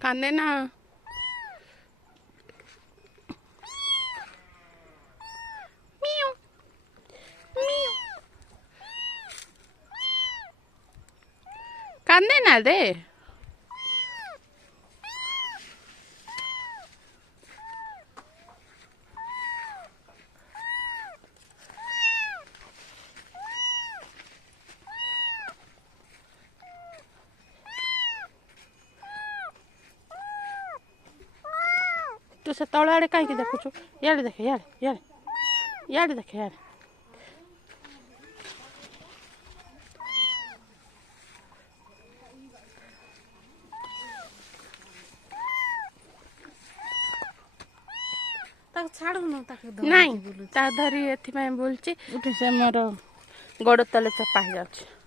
कांदे ना मियाऊ मियाऊ कांदे ना दे तू से तौल आड़े कहीं देखु यार देखे यार यार यार देखे यार छाड़ू न नहीं ता धरी एथि बोलची उठी से मोर गोड़ तले चपा जाଉଛି